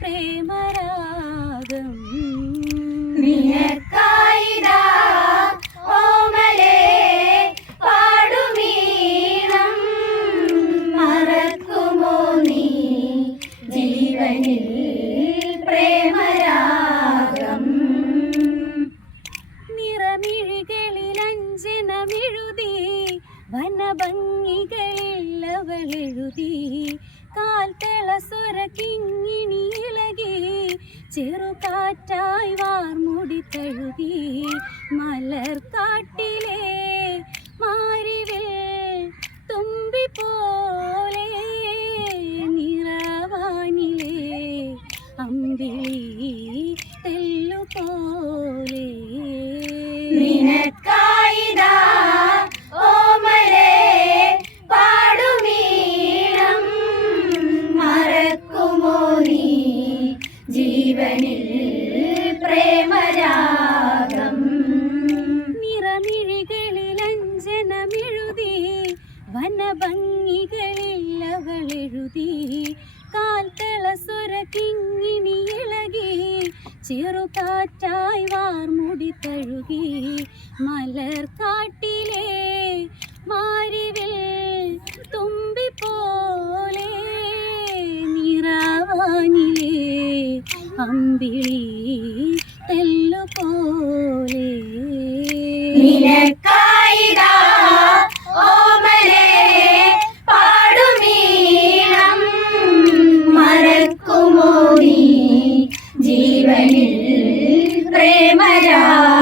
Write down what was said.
പ്രേമരാഗം. നിനക്കായിരാ ഓമലേ പാടുമീണം. മറക്കുമോ നീ ജീവനിൽ പ്രേമരാഗം? നിറമിഴികളിൽ അഞ്ജനമെഴുതി വനഭംഗികളിൽ അവളെഴുതി കാൽത്തള സ്വര കിങ്ങിണി ഇളകി ചെറുകാറ്റായി വാർമുടി തഴുകി. മലർക്കാട്ടിലെ മാരിവിൽ തുമ്പി പോലെ നിറവാനിലെ അമ്പിളി തെല്ലുപോലെ ജീവനിൽ പ്രേമരാഗം. നിറമിഴികളിൽ അഞ്ജനമെഴുതി വനഭംഗികളിൽ അവളെഴുതി. കാൽത്തള സ്വര കിങ്ങിണി ഇളകി ചെറുകാറ്റായി വാർമുടി തഴുകി. മലർക്കാട്ടിലെ മാരിവിൽ തുമ്പി പോലെ നിറവാനിലെ അമ്പിളി തെല്ലുപോലെ. നിനക്കായിതാ ഓമലേ പാടുമീണം മറക്കുമോ നീ? ജീവനിൽ പ്രേമരാഗം